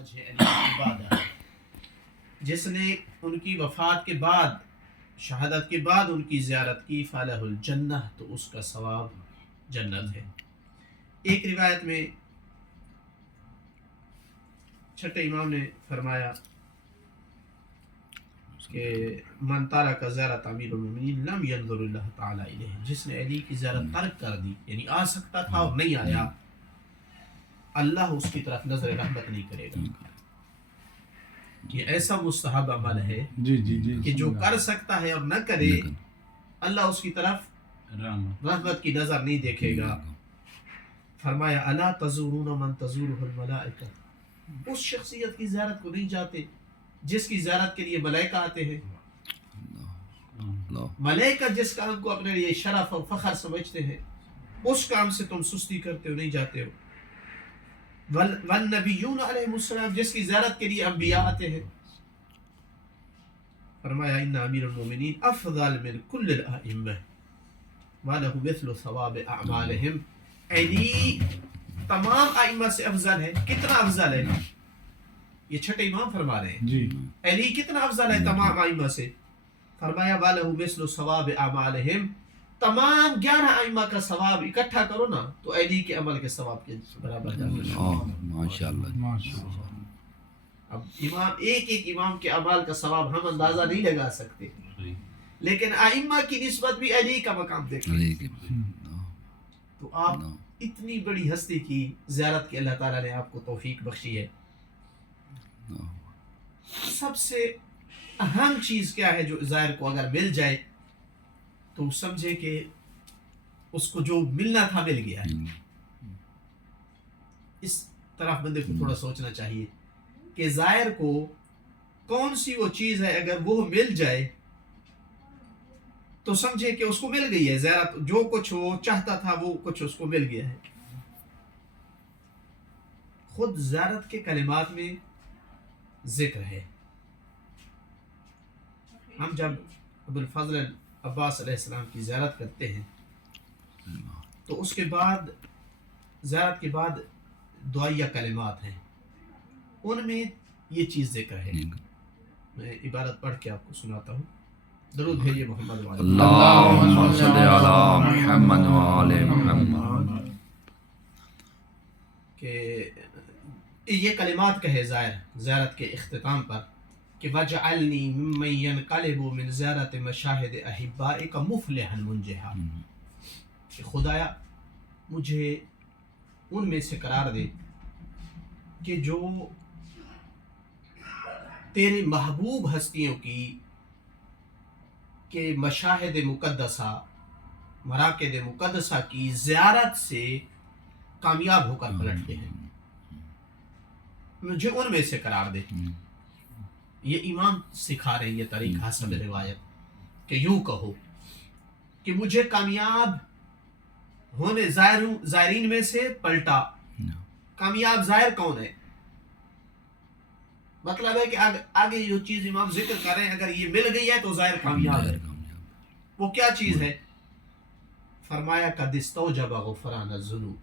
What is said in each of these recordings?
وجہ علی عبادہ، جس نے ان کی وفات کے بعد، شہادت کے بعد ان کی زیارت کی، فالہ الجنہ، تو اس کا ثواب جنت ہے۔ ایک روایت میں چھٹے امام نے فرمایا کہ من ترک زیارت امیر المومنین لم ينظر اللہ تعالی الیہ، جس نے علی کی زیارت ترک کر دی، یعنی آ سکتا تھا اور نہیں آیا، اللہ اس کی طرف نظر رحمت نہیں کرے گا۔ یہ ایسا مستحب عمل ہے کہ جو کر سکتا ہے اور نہ کرے، اللہ اس کی طرف رحمت کی نظر نہیں دیکھے گا۔ فرمایا الا تزورون من تزورہ الملائکہ، اس شخصیت کی زیارت کو نہیں جاتے جس کی زیارت کے لیے ملائکہ آتے ہیں۔ ملائکہ جس کام کو اپنے لیے شرف اور فخر سمجھتے ہیں، اس کام سے تم سستی کرتے ہو، نہیں جاتے ہو۔ والنبیون علیہم السلام، جس کی زیارت کے لیے انبیاء آتے ہیں۔ فرمایا ان امیر المومنین افضل من کل الائمہ وله مثل ثواب اعمالہم، علی تمام ائمہ سے افضل ہے۔ کتنا افضل ہے؟ یہ چھٹے امام فرما رہے ہیں علی کتنا افضل ہے تمام ائمہ سے۔ فرمایا وَلَهُ مِثْلُ ثَوَابِ أَعْمَالِهِمْ، تمام 11 ائمہ کا ثواب اکٹھا کرو نا تو علی کے عمل کے ثواب کے برابر جاتا ہے۔ ماشاءاللہ۔ اب امام ایک امام کے اعمال کا ثواب ہم اندازہ نہیں لگا سکتے، لیکن ائمہ کی نسبت بھی علی کا مقام دیکھیں تو آپ اتنی بڑی ہستی کی زیارت کی اللہ تعالیٰ نے آپ کو توفیق بخشی ہے۔ سب سے اہم چیز کیا ہے جو زائر کو اگر مل جائے تو سمجھے کہ اس کو جو ملنا تھا مل گیا ہے۔ اس طرف بندے کو تھوڑا سوچنا چاہیے کہ زائر کو کون سی وہ چیز ہے، اگر وہ مل جائے تو سمجھے کہ اس کو مل گئی ہے زیارت، جو کچھ وہ چاہتا تھا وہ کچھ اس کو مل گیا ہے۔ خود زیارت کے کلمات میں ذکر ہے۔ ہم جب ابو الفضل عباس علیہ السلام کی زیارت کرتے ہیں تو اس کے بعد، زیارت کے بعد دعائیہ کلمات ہیں، ان میں یہ چیز ذکر ہے۔ میں عبارت پڑھ کے آپ کو سناتا ہوں۔ درود بھیجیے محمد وعلی اللہم صلی علی محمد وعلی محمد۔ کہ یہ کلمات کہے زائر زیارت کے اختتام پر کہ وَجْعَلْنِي مِمَّن يَنْقَلِبُ مِنْ زِيَارَةِ مَشَاهِدِ أَحِبَّائِكَ مُفْلِحًا مُنْجِحًا، کہ خدایا مجھے ان میں سے قرار دے کہ جو تیرے محبوب ہستیوں کی کہ مشاہد مقدسہ، مراکد مقدسہ کی زیارت سے کامیاب ہو کر پلٹتے ہیں، مجھے ان میں سے قرار دے۔ یہ امام سکھا رہے ہیں یہ طریقہ حسب روایت کہ یوں کہو کہ مجھے کامیاب ہونے زائرین میں سے پلٹا۔ کامیاب زائر کون ہے؟ مطلب ہے کہ آگے جو چیز امام ذکر کر رہے ہیں اگر یہ مل گئی ہے تو زائر کامیاب ہے۔ وہ کیا چیز ہے؟ فرمایا قد استوجب غفران الذنوب،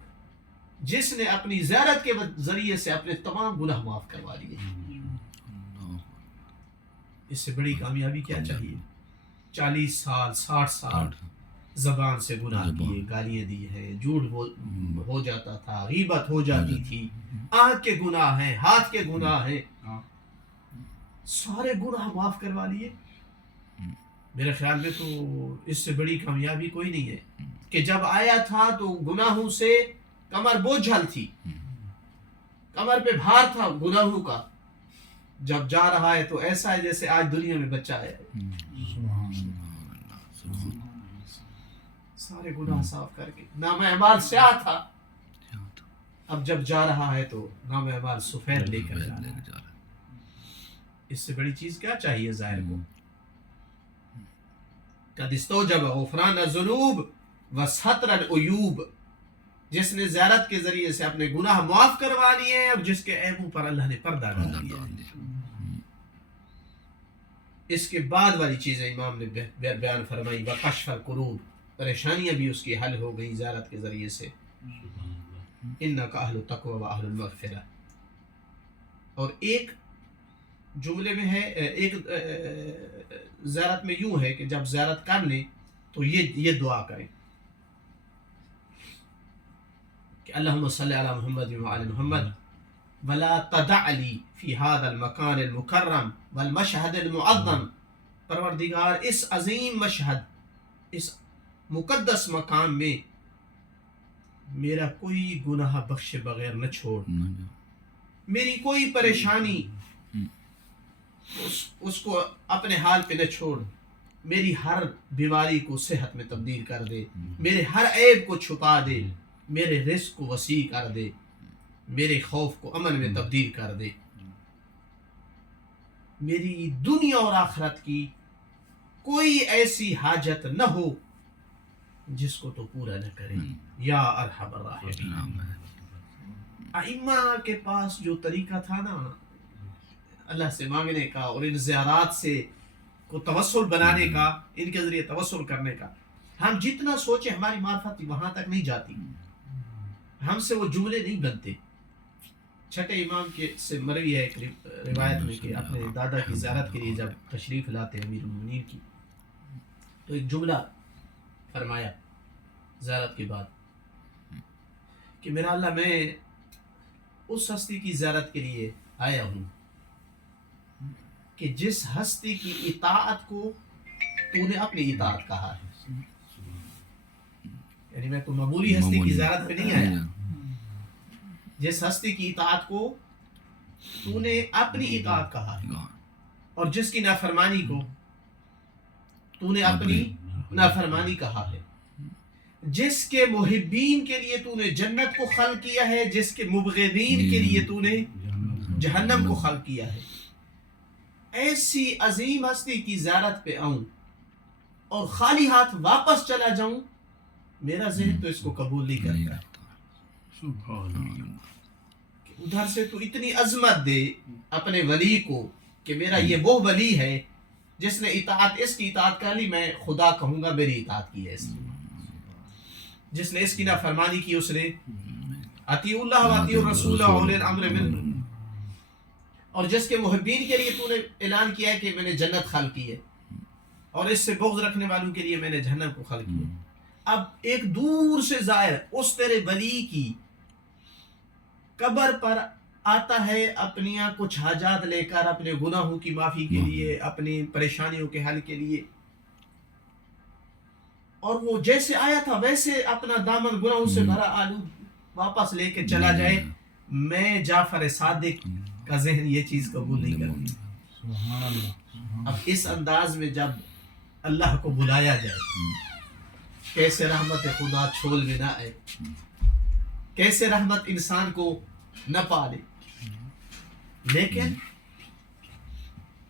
جس نے اپنی زیارت کے ذریعے سے اپنے تمام گناہ معاف کروا لیے۔ اس سے بڑی کامیابی کیا چاہیے؟ 40 سال 60 سال زبان سے گناہ کیے، گالیاں دی ہیں، جھوٹ ہو جاتا تھا، غیبت ہو جاتی تھی، آنکھ کے گناہ ہیں، ہاتھ کے گناہ ہیں، سارے گناہ معاف کروا لیے۔ میرے خیال میں تو اس سے بڑی کامیابی کوئی نہیں ہے کہ جب آیا تھا تو گناہوں سے کمر بوجھل تھی، کمر پہ بھار تھا گناہوں کا، جب جا رہا ہے تو ایسا ہے جیسے آج دنیا میں بچہ ہے۔ سارے گناہ صاف کر کے نام اعمال سیاہ تھا، اب جب جا رہا ہے تو نام اعمال سفید لے کر جا رہا ہے۔ اس سے بڑی چیز کیا چاہیے زائر کو؟ قد استوجب غفران الذنوب وستر العیوب، جس نے زیارت کے ذریعے سے اپنے گناہ معاف کروا لیے ہیں، اب جس کے عیبوں پر اللہ نے پردہ ڈال دیا ہے۔ اس کے بعد والی چیزیں امام نے بیان فرمائی، وکشف الکروب، پریشانیاں بھی اس کی حل ہو گئی زیارت کے ذریعے سے۔ انک اہل التقوی و اہل المغفرہ، اور ایک جملے میں ہے، ایک زیارت میں یوں ہے کہ جب زیارت کر لیں تو یہ دعا کریں کہ اللہم صلی علی محمد وعلی محمد ولا تدع لی فی هذا المکان المکرم والمشہد المعظم، پروردگار اس عظیم مشہد، اس مقدس مقام میں میرا کوئی گناہ بخشے بغیر نہ چھوڑ، میری کوئی پریشانی اس کو اپنے حال پہ نہ چھوڑ، میری ہر بیماری کو صحت میں تبدیل کر دے، میرے ہر عیب کو چھپا دے، میرے رزق کو وسیع کر دے، میرے خوف کو امن میں تبدیل کر دے، میری دنیا اور آخرت کی کوئی ایسی حاجت نہ ہو جس کو تو پورا نہ کرے یا ارحم الراحمین۔ ائمہ کے پاس جو طریقہ تھا نا اللہ سے مانگنے کا اور ان زیارات سے کو توسل بنانے کا، ان کے ذریعے توسل کرنے کا، ہم جتنا سوچیں ہماری معرفت وہاں تک نہیں جاتی، ہم سے وہ جملے نہیں بنتے۔ چھٹے امام کے سے مروی ہے ایک روایت میں کہ اپنے دادا کی زیارت کے لیے جب تشریف لاتے امیر المومنین کی تو ایک جملہ فرمایا زیارت کے بعد کہ میرا اللہ، میں اس ہستی کی زیارت کے لیے آیا ہوں کہ جس ہستی کی اطاعت کو تو نے اپنی اطاعت کہا ہے، یعنی میں کوئی معمولی ہستی کی زیارت پہ نہیں آیا، جس ہستی کی اطاعت کو تو نے اپنی اطاعت کہا ہے اور جس کی نافرمانی کو تو نے اپنی نافرمانی کہا ہے، جس کے محبین کے لیے تو نے جنت کو خلق کیا ہے، جس کے مبغضین کے لیے تو نے جہنم کو خلق کیا ہے، ایسی عظیم ہستی کی زیارت پہ آؤں اور خالی ہاتھ واپس چلا جاؤں، میرا ذہن تو اس کو قبول نہیں کرتا۔ ادھر سے تو اتنی عظمت دے اپنے ولی کو کہ میرا یہ وہ ولی ہے جس نے اطاعت، اس کی اطاعت کر لی، میں خدا کہوں گا میری اطاعت کی ہے اس نے، جس نے اس کی نافرمانی کی اس نے اطیعوا اللہ واطیعوا الرسول واولی الامر منکم، اور جس کے محبین کے لیے تو نے اعلان کیا ہے کہ میں نے جنت خلق کی ہے اور اس سے بغض رکھنے والوں کے لیے میں نے جہنم کو خلق کیا۔ اب ایک دور سے زائر اس تیرے ولی کی قبر پر آتا ہے اپنی کچھ حاجات لے کر، اپنے گناہوں کی معافی کے لیے، اپنی پریشانیوں کے حل کے لیے، اور وہ جیسے آیا تھا ویسے اپنا دامن گناہوں سے بھرا آلو واپس لے کے چلا جائے، میں جعفر صادق کا ذہن یہ چیز قبول نہیں کرتی۔ اب اس انداز میں جب اللہ کو بلایا جائے، کیسے رحمت خدا چھول میں نہ آئے، کیسے رحمت انسان کو نہ پالے، لیکن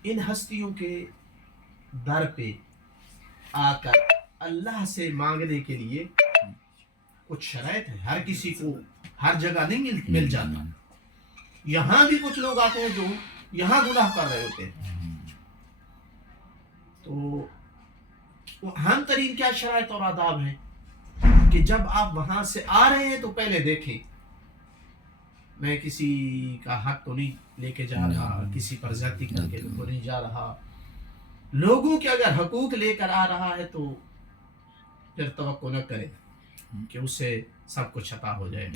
ان ہستیوں کے در پہ آ کر اللہ سے مانگنے کے لیے کچھ شرائط ہے، ہر کسی کو ہر جگہ نہیں مل جاتا۔ یہاں بھی کچھ لوگ آتے ہیں جو یہاں گناہ کر رہے ہوتے ہیں، تو اہم ترین کیا شرائط اور آداب ہیں کہ جب آپ وہاں سے آ رہے ہیں تو پہلے دیکھیں میں کسی کا حق تو نہیں لے کے جا رہا، کسی پر زیادتی کر کے تو نہیں جا رہا، لوگوں کے اگر حقوق لے کر آ رہا ہے تو پھر توقع نہ کرے کہ اس سے سب کچھ عطا ہو جائے۔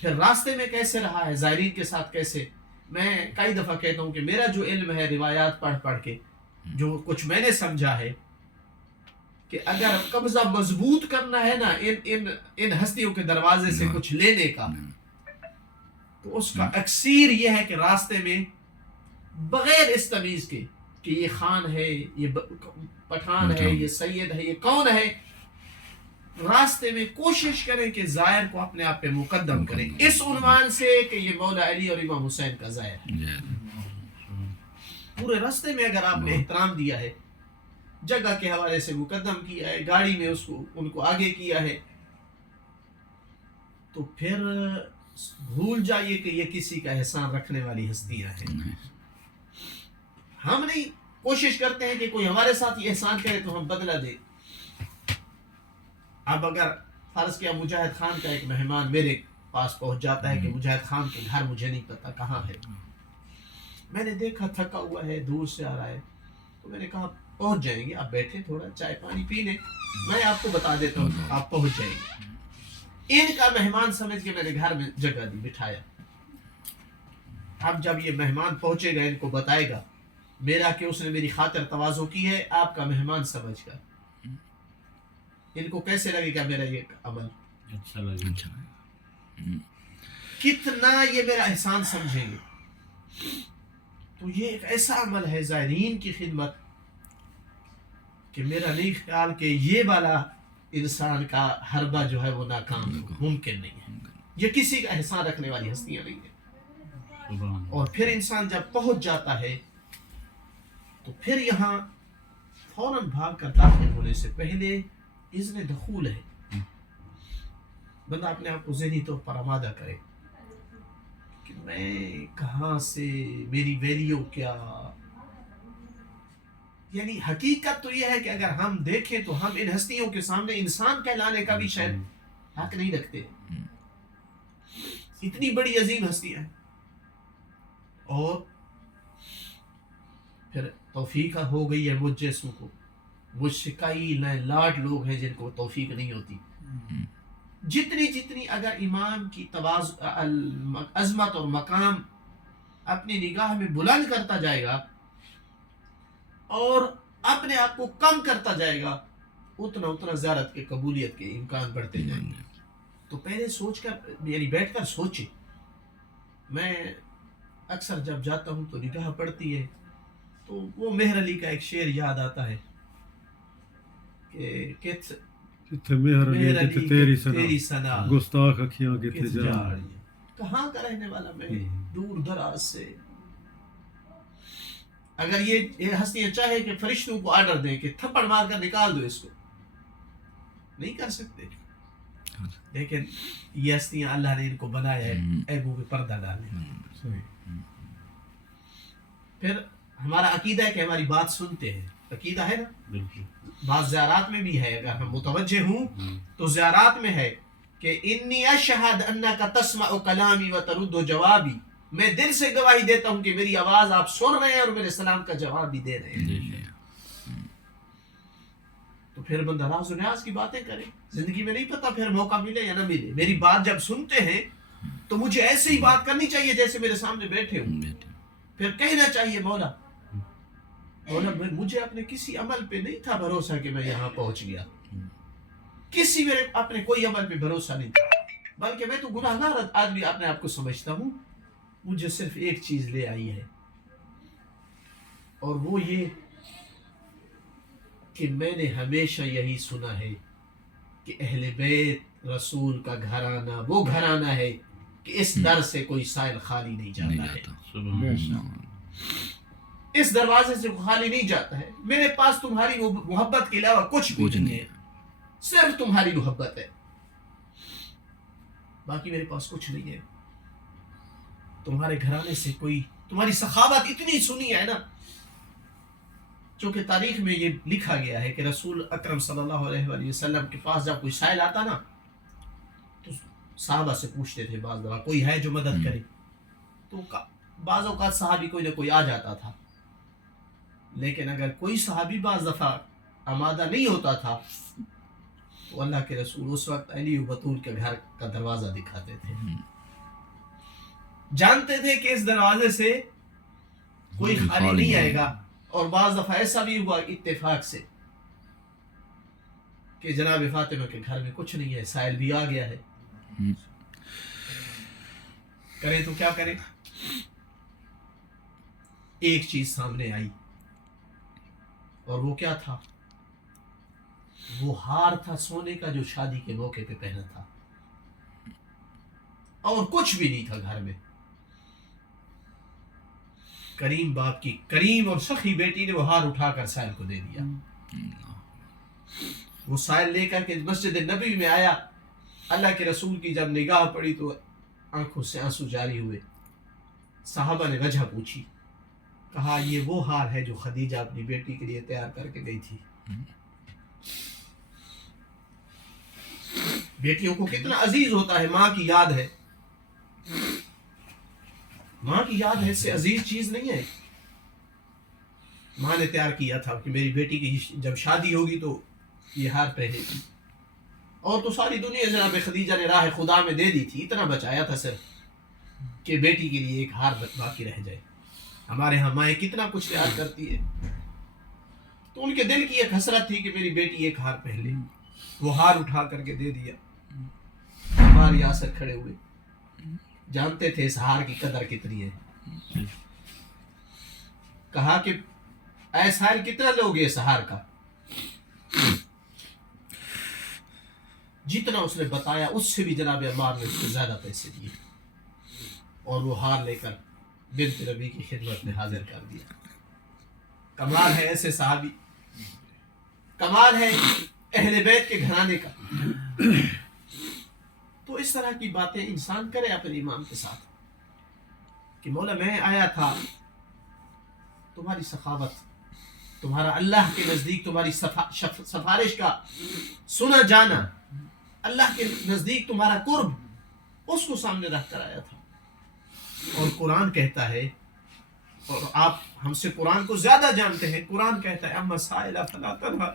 پھر راستے میں کیسے رہا ہے، زائرین کے ساتھ کیسے، میں کئی دفعہ کہتا ہوں کہ میرا جو علم ہے روایات پڑھ پڑھ کے جو کچھ میں نے سمجھا ہے کہ اگر قبضہ مضبوط کرنا ہے نا ان ہستیوں کے دروازے سے کچھ لینے کا، تو اس کا اکثیر یہ ہے کہ راستے میں بغیر اس تمیز کے کہ یہ خان ہے، یہ پٹھان ہے، یہ سید ہے، یہ کون ہے، راستے میں کوشش کریں کہ زائر کو اپنے آپ پہ مقدم کریں، اس عنوان سے کہ یہ مولا علی اور امام حسین کا زائر ہے۔ پورے راستے میں اگر آپ نے احترام دیا ہے، جگہ کے حوالے سے مقدم کیا ہے، گاڑی میں ان کو آگے کیا ہے، تو پھر بھول جائیے کہ یہ کسی کا احسان رکھنے والی ہستیاں ہیں۔ ہم نہیں کوشش کرتے ہیں کہ کوئی ہمارے ساتھ یہ احسان کرے تو ہم بدلہ دیں۔ اب اگر فرض کیا مجاہد خان کا ایک مہمان میرے پاس پہنچ جاتا ہے کہ مجاہد خان کے گھر مجھے نہیں پتا کہاں ہے. میں نے دیکھا تھکا ہوا ہے, دور سے آ رہا ہے, تو میں نے کہا پہنچ جائیں گے, آپ بیٹھے تھوڑا چائے پانی پی لیں, میں آپ کو بتا دیتا ہوں, آپ پہنچ جائیں گے. ان کا مہمان سمجھ کے میں نے گھر میں جگہ دی, بٹھایا. اب جب یہ مہمان پہنچے گا ان کو بتائے گا میرا کہ اس نے میری خاطر تواضع کی ہے آپ کا مہمان سمجھ کر, ان کو کیسے لگے گا میرا یہ عمل, اچھا لگے. کتنا یہ میرا احسان سمجھیں گے. تو یہ ایک ایسا عمل ہے زائرین کی خدمت کہ میرا نہیں خیال کہ یہ والا انسان کا حربہ جو ہے وہ ناکام ممکن نہیں ہے. یہ کسی کا احسان رکھنے والی ہستیاں نہیں ہیں. اور پھر انسان جب پہنچ جاتا ہے تو پھر یہاں فوراً بھاگ کر داخل ہونے سے پہلے اذن دخول ہے. بندہ اپنے آپ کو ذہنی طور پر آمادہ کرے کہ میں کہاں سے, میری ویلیو کیا. یعنی حقیقت تو یہ ہے کہ اگر ہم دیکھیں تو ہم ان ہستیوں کے سامنے انسان کہلانے کا بھی شاید حق نہیں رکھتے. اتنی بڑی عظیم ہستیاں ہیں. اور پھر توفیق ہو گئی ہے مجھ جیسوں کو, مجھ سے کئی لاٹ لوگ ہیں جن کو توفیق نہیں ہوتی. جتنی اگر امام کی عظمت اور مقام اپنی نگاہ میں بلند کرتا جائے گا اور اپنے آپ کو کم کرتا جائے گا, اتنا زیارت کے قبولیت کے امکان بڑھتے جائیں گے. تو پہلے سوچ کر, یعنی بیٹھ کر سوچے. میں اکثر جب جاتا ہوں تو نگاہ پڑتی ہے تو وہ مہر علی کا ایک شعر یاد آتا ہے کہ کتھے مہر علی کتھے تیری ثنا گستاخ اکھیاں کتھے کس جا. جاڑ. کہاں کا رہنے والا میں, دور دراز سے. اگر یہ ہستیاں چاہے کہ فرشتوں کو آرڈر دیں کہ تھپڑ مار کر نکال دو اس کو, نہیں کر سکتے. لیکن یہ ہستیاں اللہ نے ان کو بنایا ہے عیبوں پہ پردہ ڈالنے. پھر ہمارا عقیدہ ہے کہ ہماری بات سنتے ہیں, عقیدہ ہے نا. بالکل. بعض زیارات میں بھی ہے, اگر ہم متوجہ ہوں تو زیارات میں ہے کہ انی اشہد انک تسمع کلامی و ترد جوابی, میں دل سے گواہی دیتا ہوں کہ میری آواز آپ سن رہے ہیں اور میرے سلام کا جواب بھی دے رہے ہیں. تو پھر بندہ راز و نیاز کی باتیں کرے. زندگی میں نہیں پتا پھر موقع ملے یا نہ ملے. میری بات جب سنتے ہیں تو مجھے ایسے ہی بات کرنی چاہیے جیسے میرے سامنے بیٹھے ہوں. پھر کہنا چاہیے مولا مجھے اپنے کسی عمل پہ نہیں تھا بھروسہ کہ میں یہاں پہنچ گیا, کسی میرے اپنے کوئی عمل پہ بھروسہ نہیں تھا, بلکہ میں تو گناہگار آدمی اپنے آپ کو سمجھتا ہوں. مجھے صرف ایک چیز لے آئی ہے اور وہ یہ کہ میں نے ہمیشہ یہی سنا ہے کہ اہل بیت رسول کا گھرانہ وہ گھرانہ ہے کہ اس در سے کوئی سائل خالی نہیں جاتا ہے. اس دروازے سے خالی نہیں جاتا ہے. میرے پاس تمہاری محبت کے علاوہ کچھ بھی نہیں ہے, صرف تمہاری محبت ہے, باقی میرے پاس کچھ نہیں ہے. تمہارے گھرانے سے کوئی, تمہاری سخاوت اتنی سنی ہے نا, چونکہ تاریخ میں یہ لکھا گیا ہے کہ رسول اکرم صلی اللہ علیہ وآلہ وسلم کے پاس جب کوئی سائل آتا نا تو صحابہ سے پوچھتے تھے بعض دفعہ کوئی ہے جو مدد کرے, تو بعض اوقات صحابی کوئی نہ کوئی آ جاتا تھا. لیکن اگر کوئی صحابی بعض دفعہ آمادہ نہیں ہوتا تھا تو اللہ کے رسول اس وقت علی و بطول کے گھر کا دروازہ دکھاتے تھے. جانتے تھے کہ اس دروازے سے کوئی خالی نہیں آئے گا. اور بعض دفعہ ایسا بھی ہوا اتفاق سے کہ جناب فاطمہ کے گھر میں کچھ نہیں ہے, سائل بھی آ گیا ہے. کریں تو کیا کریں؟ ایک چیز سامنے آئی اور وہ کیا تھا؟ وہ ہار تھا سونے کا جو شادی کے موقع پہ پہنا تھا, اور کچھ بھی نہیں تھا گھر میں. کریم باپ کی کریم اور سخی بیٹی نے وہ ہار اٹھا کر سائل کو دے دیا. وہ سائل لے کر کے مسجد نبی میں آیا. اللہ کے رسول کی جب نگاہ پڑی تو آنکھوں سے آنسو جاری ہوئے. صحابہ نے وجہ پوچھی, کہا یہ وہ ہار ہے جو خدیجہ اپنی بیٹی کے لیے تیار کر کے گئی تھی. بیٹیوں کو کتنا عزیز ہوتا ہے, ماں کی یاد ہے. ماں کی یاد ہے اس سے عزیز چیز نہیں ہے. ماں نے تیار کیا تھا کہ میری بیٹی کی جب شادی ہوگی تو یہ ہار پہنے گی, اور تو ساری دنیا جناب خدیجہ نے راہ خدا میں دے دی تھی, اتنا بچایا تھا صرف کہ بیٹی کے لیے ایک ہار باقی رہ جائے. ہمارے ہاں مائیں کتنا کچھ تیار کرتی ہے, تو ان کے دل کی ایک حسرت تھی کہ میری بیٹی ایک ہار پہن لے. وہ ہار اٹھا کر کے دے دیا. ہمارے یاسر کھڑے ہوئے, جانتے تھے اس ہار کی قدر کتنی ہے. کہا کہ اے سائل کتنا لوگے اس ہار کا؟ جتنا اس نے بتایا اس سے بھی جناب عمار نے اس کو زیادہ پیسے دیے, اور وہ ہار لے کر بنت ربیع کی خدمت میں حاضر کر دیا. کمال ہے ایسے صحابی, کمال ہے اہل بیت کے گھرانے کا. تو اس طرح کی باتیں انسان کرے اپنے امام کے ساتھ کہ مولا میں آیا تھا, تمہاری سخاوت, تمہارا اللہ کے نزدیک تمہاری سفارش کا سنا جانا, اللہ کے نزدیک تمہارا قرب, اس کو سامنے رکھ کر آیا تھا. اور قرآن کہتا ہے, اور آپ ہم سے قرآن کو زیادہ جانتے ہیں, قرآن کہتا ہے اما سائل فلا تنہر,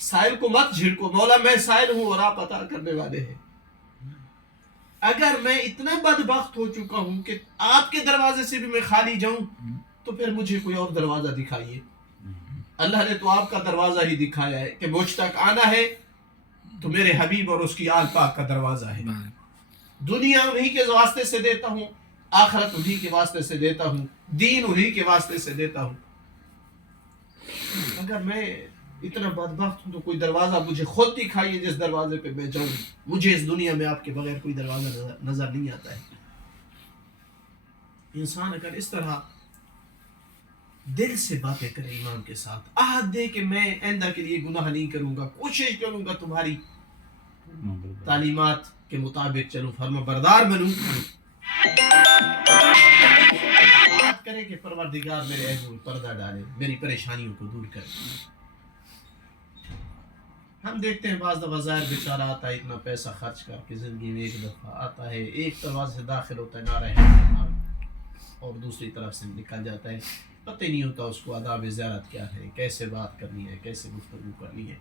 سائل کو مت جھڑکو. مولا میں سائل ہوں اور آپ عطا کرنے والے ہیں. اگر میں اتنا بدبخت ہو چکا ہوں کہ آپ کے دروازے سے بھی میں خالی جاؤں, تو پھر مجھے کوئی اور دروازہ دکھائیے. اللہ نے تو آپ کا دروازہ ہی دکھایا ہے کہ مجھ تک آنا ہے تو میرے حبیب اور اس کی آل پاک کا دروازہ ہے. دنیا انہی کے واسطے سے دیتا ہوں, آخرت انہی کے واسطے سے دیتا ہوں, دین انہی کے واسطے سے دیتا ہوں. اگر میں اتنا بدبخت ہوں تو کوئی دروازہ مجھے خود دکھائیے جس دروازے پہ میں جاؤں. مجھے اس دنیا میں آپ کے بغیر کوئی دروازہ نظر نہیں آتا ہے. انسان اگر اس طرح دل سے باتیں کرے امام کے ساتھ, عہد دے کہ میں آئندہ کے لیے گناہ نہیں کروں گا, کوشش کروں گا تمہاری تعلیمات کے مطابق چلوں, فرما بردار بنوں, بات کرے کہ پروردگار میرے عیبوں میں پردہ ڈالے, میری پریشانیوں کو دور کرے. ہم دیکھتے ہیں بعض دفعہ ظاہر بیچارہ آتا ہے اتنا پیسہ خرچ کر کے, زندگی میں ایک دفعہ آتا ہے, ایک دروازے سے داخل ہوتا ہے نعرہ اور دوسری طرف سے نکل جاتا ہے. پتہ نہیں ہوتا اس کو آداب زیارت کیا ہے, کیسے بات کرنی ہے, کیسے گفتگو کرنی ہے.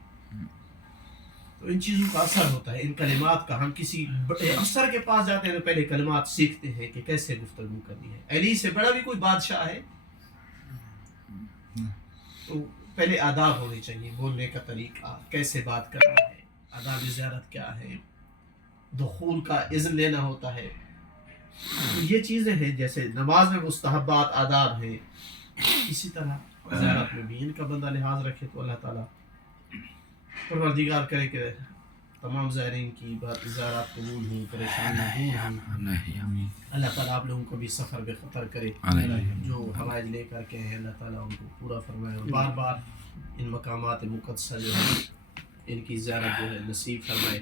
تو ان چیزوں کا اثر ہوتا ہے, ان کلمات کا. ہم کسی بڑے افسر کے پاس جاتے ہیں تو پہلے کلمات سیکھتے ہیں کہ کیسے گفتگو کرنی ہے. علی سے بڑا بھی کوئی بادشاہ ہے تو پہلے آداب ہونے چاہیے, بولنے کا طریقہ, کیسے بات کرنا ہے, آداب زیارت کیا ہے, دخول کا اذن لینا ہوتا ہے. تو یہ چیزیں ہیں, جیسے نماز میں مستحبات آداب ہیں, اسی طرح زیارت میں بھی ان کا بندہ لحاظ رکھے تو اللہ تعالیٰ پروردگار کرے کہ تمام زائرین کی بات زیارات قبول ہوں, پریشانی دور ہوں. اللہ تعالیٰ آپ لوگوں کو بھی سفر بے خطر کرے, جو حوائج لے کر کے ہیں اللہ تعالیٰ ان کو پورا فرمائے, اور بار بار ان مقامات مقدسہ جو ہے ان کی زیارت جو ہے نصیب فرمائے.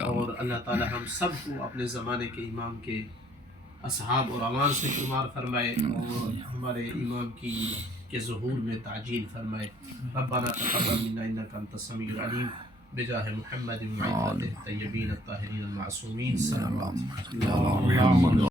اور اللہ تعالیٰ ہم سب کو اپنے زمانے کے امام کے اصحاب اور امان سے شمار فرمائے, اور ہمارے امام کی کے ظہور میں تعجیل فرمائے. ربنا تقبل منا انک انت السمیع العلیم بجاہ محمد وعلى آلہ الطیبین الطاہرین المعصومین.